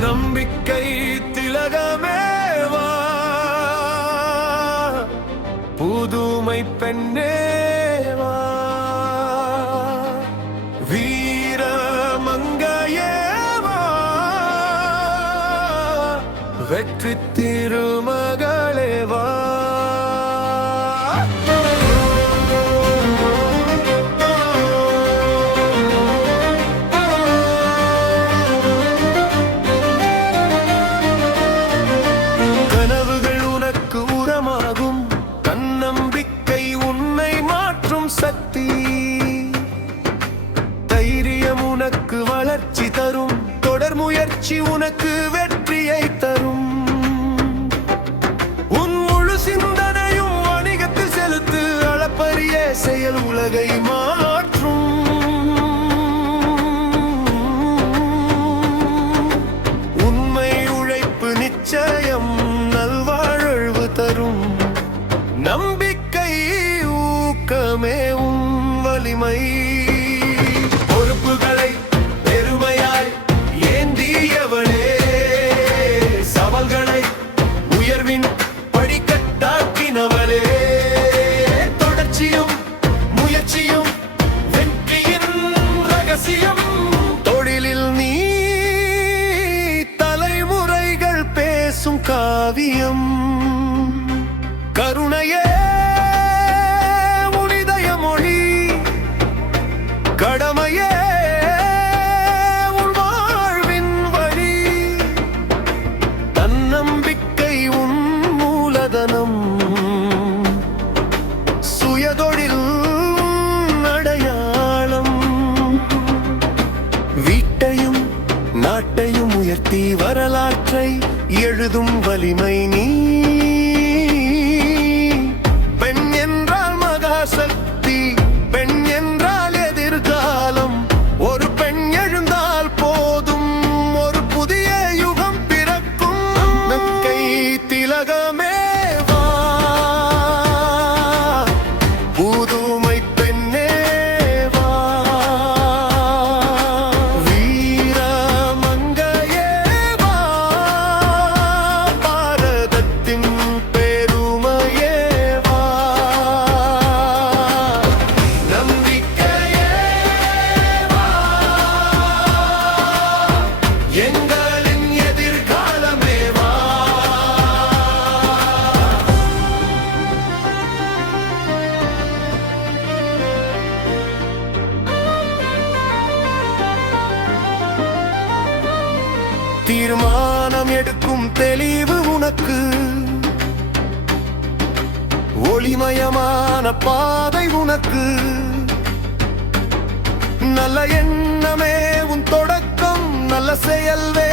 நம்பிக்கை திலகமேவா புதுமை பெண்ணேவா வீர மங்கையேவா வெற்றி திருமகளேவா சக்தி தைரியம் உனக்கு வளர்ச்சி தரும் தொடர் முயற்சி உனக்கு வெற்றியை தரும் உன் முழு சிந்தனையும் வணிகத்தில் செலுத்து அளப்பரிய செயல் உலகை மாற்றும் உண்மை உழைப்பு நிச்சயம் நல்வாழ்வு தரும் நம்பிக்கை ஊக்கமே உன் வலிமை பொறுப்புகளை பெருமையாய் ஏந்தியவளே சவால்களை உயர்வின் படிக்கட்டாக்கினவளே தொடர்ச்சியும் முயற்சியும் வெற்றியின் ரகசியம் தொழிலில் நீ தலைமுறைகள் பேசும் காவியம் கருணையே கடமையே உன் வாழ்வின் வழி தன்னம்பிக்கை உன் மூலதனம் சுயதொழில் அடையாளம் வீட்டையும் நாட்டையும் உயர்த்தி வரலாற்றை எழுதும் வலிமை நீ பெண் என்றால் மகாசக்தி பெண் தீர்மானம் எடுக்கும் தெளிவு உனக்கு ஒளிமயமான பாதை உனக்கு நல்ல எண்ணமே உன் தொடக்கம் நல்ல செயல்வே